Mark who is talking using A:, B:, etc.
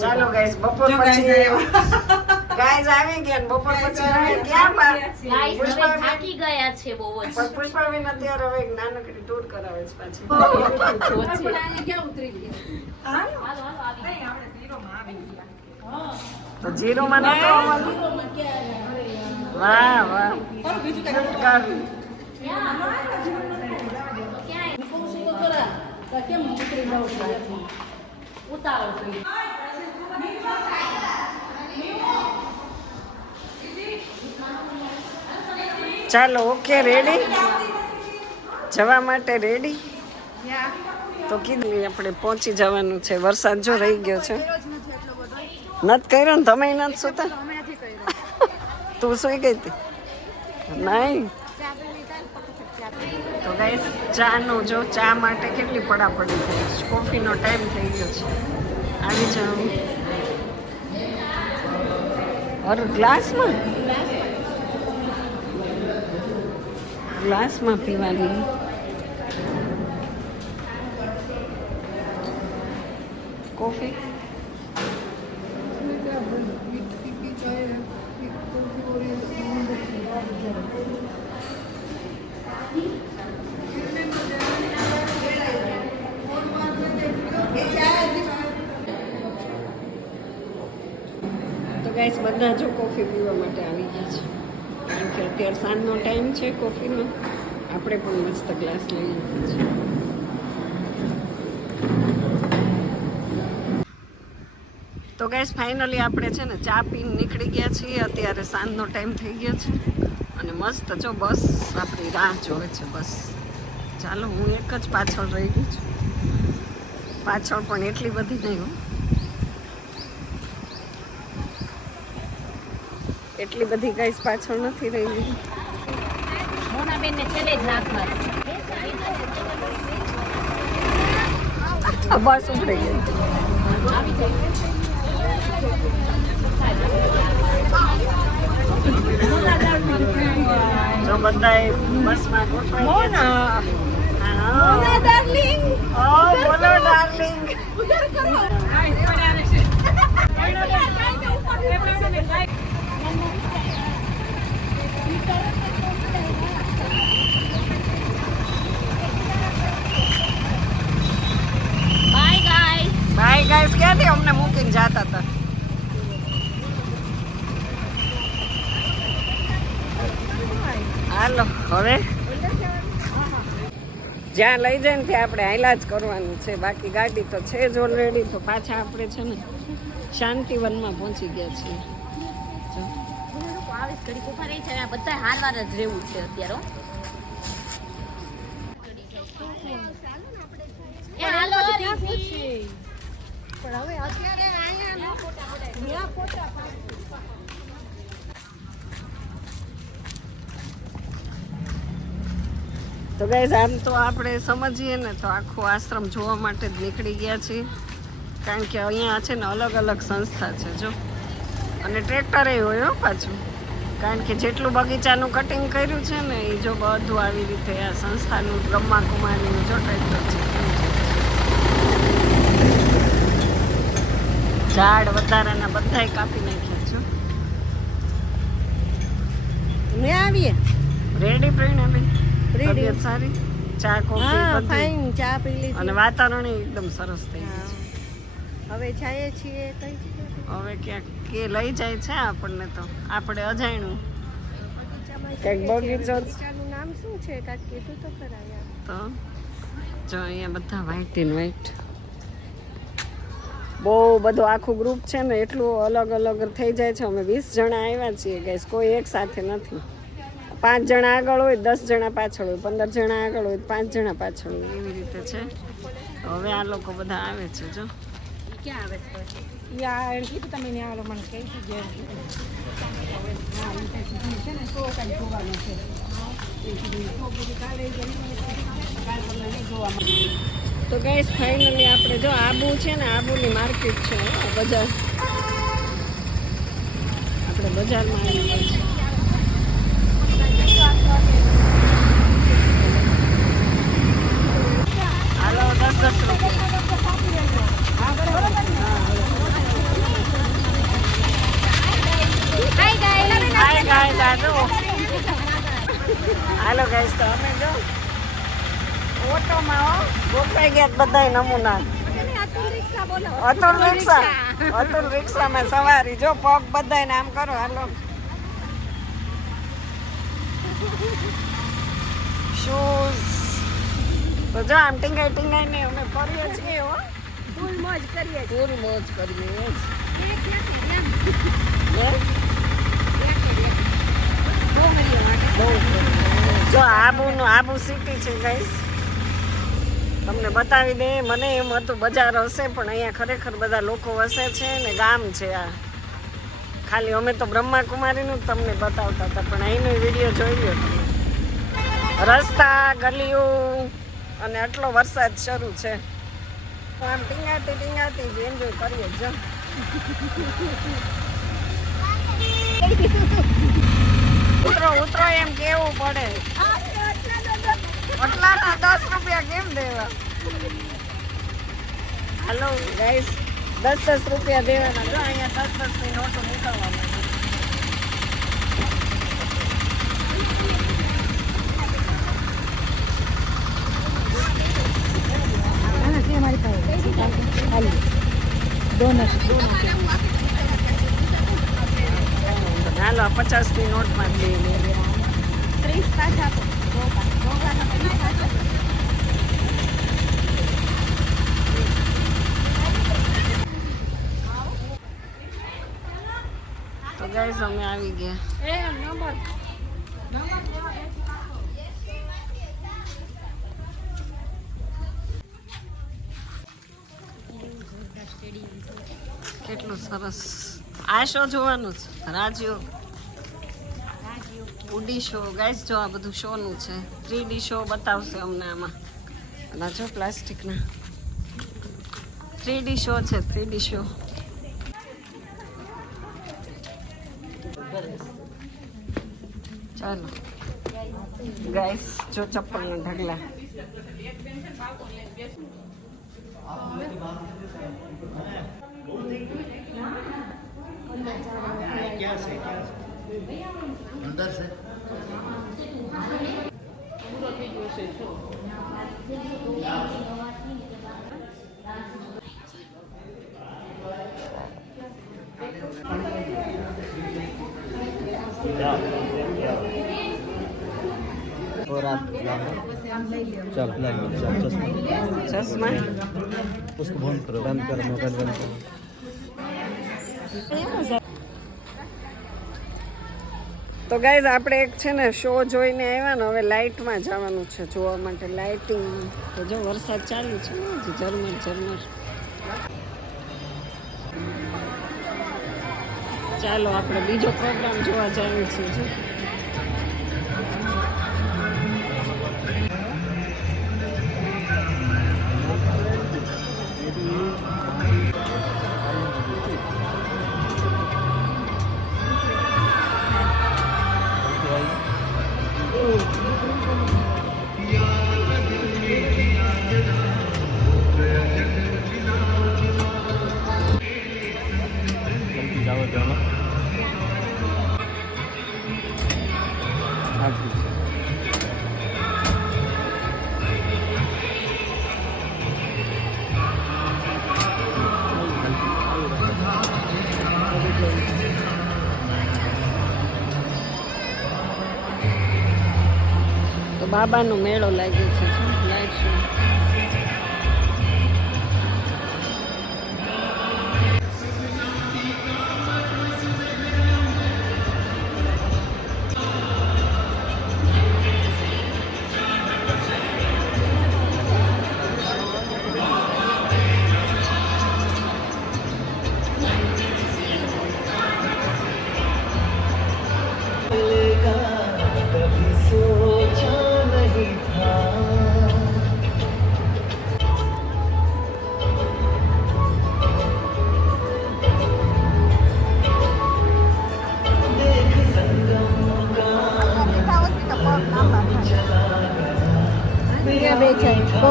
A: ચાલો ગાઈસ બપોર પછી ગાઈસ આવી ગયા બપોર પછી હવે ક્યાં બાર?
B: ગાઈસ હવે થાકી ગયા છે બહુ જ.
A: પણ પુષ્પાબેન અત્યારે હવે એક નાનકડી ટૂર કરાવે છે પાછી.
B: હાલો હાલો આવી
A: તો જીરોમાં નતો આવવાનું? વાહ વાહ. ચમત્કાર.
B: ઉતાવળ કરી.
A: ચાલો ઓકે રેડી જવા માટે રેડી તો કીધું આપણે પહોંચી જવાનું છે. વરસાદ જો રહી ગયો છે. નથી કર્યો ને તમે નથી સુતા? તું સુઈ ગઈ હતી? નહીં. તો ગાઈસ ચા નો જો ચા માટે કેટલી પડાપડી થઈ છે. કોફીનો ટાઈમ થઈ ગયો છે. આવી જાવ અરે ગ્લાસમાં ગ્લાસમાં પીવાની કોફી તો ગાઈસ, બધા જો કોફી પીવા માટે આવી ગયા છે. કારણ કે અત્યારે સાંજનો ટાઈમ છે કોફીનો આપણે પણ મસ્ત ગ્લાસ લઈ લીધો છે. તો ગાઈસ ફાઇનલી આપણે છે ને ચા પીને નીકળી ગયા છીએ. અત્યારે સાંજનો ટાઈમ થઈ ગયો છે. અને મસ્ત જો બસ આપણી રાહ જોવે છે, બસ. ચાલો, હું એક જ પાછળ રહી ગઈ છું. પાછળ પણ એટલી બધી નહીં હો. એટલી બધી ગાઈસ પાછળ નથી રહી બસ ઉભરી ગઈ. જો બધાએ બસમાં ગોઠવાઈ. ઓ, ડાર્લિંગ હાલો, હવે? જ્યાં લઈ જાય ને ત્યાં આપણે આયલા જ કરવાનું છે. બાકી ગાડી તો છે જ ઓલરેડી તો પાછા આપણે છે ને શાંતિવનમાં પહોંચી ગયા છીએ.
B: આવીશ ઘડી ઊભા રહી છે અને આ બધા હારવાર જ રહેવું છે.
A: તો ગાઈઝ આમ તો આપણે સમજીએ ને તો આખો આશ્રમ જોવા માટે જ નીકળી ગયા છીએ. કારણ કે અહીંયા છે ને અલગ અલગ સંસ્થા છે જો. અને ટ્રેક્ટરે હોય હો પાછું. કારણ કે જેટલું બગીચાનું કટિંગ કર્યું છે ને એ જો બધું આવી રીતે આ સંસ્થાનું બ્રહ્મા કુમારીનું જો ટ્રેક્ટર છે. ઝાડ વધારાના બધા કાપી નાખ્યા છો.
C: મેં આવીએ.
A: રેડી પ્રવીણા બેન રેડી સારી? ચા કોફી
C: ફાઇન ચા પી
A: અને
C: લીધી
A: વાતાવરણ એકદમ સરસ થઈ ગયું છે.
C: હવે જઈએ છીએ કઈ
A: હવે ક્યાંક કે લઈ જાય છે આપણને તો. આપણે અજાણ્યું. કંઈક બગીચો
C: નામ શું છે? કાંઈક કીધું તો ખરા
A: તો જો અહીંયા બધા વ્હાઈટ ઇન વ્હાઈટ બહુ બધું આખું ગ્રુપ છે ને એટલું અલગ અલગ થઈ જાય છે. અમે વીસ જણા આવ્યા છીએ ગેસ કોઈ એક સાથે નથી. પાંચ જણા આગળ હોય દસ જણા પાછળ હોય પંદર જણા આગળ હોય પાંચ જણા પાછળ હોય. એવી રીતે છે. હવે આ લોકો બધા આવે છે જો.
B: ક્યાં આવે છે?
C: યા એમ કીધું તમે ને આવો મને કહી છે ને તો કાંઈ જોવાનું છે. તો
A: ગાઈસ ફાઇનલી આપણે જો આબુ છે ને આબુની માર્કેટ છે બજાર. આપણે બજારમાં આવી ગયા છીએ હાલો દસ દસ રૂપિયા આ જો હાલો ગાઈસ તો અમે જો ઓટોમાં હો. ગયા બધાય નમૂના. અતુલ રિક્ષા. અતુલ રિક્ષામાં સવારી. જો પગ બધાને આમ કરો હાલો. શૂઝ તો જો આમ ટીંગાઈ ટીંગાઈ ને અમે કરીએ છીએ હો.
C: ફૂલ મોજ કરીએ
A: ફૂલ મોજ કરીએ. જો આબુ આબુનું આબુ સિટી છે ગાઈસ તમને બતાવી દે. મને એમ હતું, બજાર હશે, પણ અહીંયા ખરેખર બધા લોકો વસે છે ને ગામ છે આ. ખાલી અમે તો બ્રહ્માકુમારીનું જ તમને બતાવતા હતા, પણ અહીંનો વીડિયો જોઈ રસ્તા, ગલીઓ અને આટલો વરસાદ શરૂ છે. આમ ટીંગાતી ટીંગાતી જ એન્જોય કરીએ, જો. ઉતરો ઉતરો એમ કેવું પડે. આટલાના દસ રૂપિયા કેમ દેવા? હાલો ગાઈસ દસ દસ રૂપિયા દેવાના. જો અહીંયા દસ દસની નોટો નીકળવા માંડી.
C: આના છે પાસે? હાલો
A: પચાસની નોટમાં
C: ત્રીસ પાછા
A: ગાઈસ અમે આવી ગયા.
C: A number.
A: કેટલું સરસ. આ શો જોવાનું છે? રાજયોગ ઉડી શો ગાઈસ જો આ બધું શોનું છે. થ્રી ડી શો બતાવશે અમને આમાં. અને આ જો પ્લાસ્ટિકના. થ્રી ડી શો છે થ્રી ડી શો ચાલો. ગાઈસ જો ચપ્પલના ઢગલા.
D: और आप चल चश्मा उसको बंद करो बंद करो मोबाइल बंद करो
A: તો ગાઈઝ આપણે એક છે ને શો જોઈને આવ્યા ને, હવે લાઇટમાં જવાનું છે જોવા માટે લાઇટિંગ તો જો વરસાદ ચાલુ છે ને ઝરમર ઝરમર. ચાલો, આપણે બીજો પ્રોગ્રામ જોવા જઈએ છે બાબાનો મેળો લાગ્યો છે.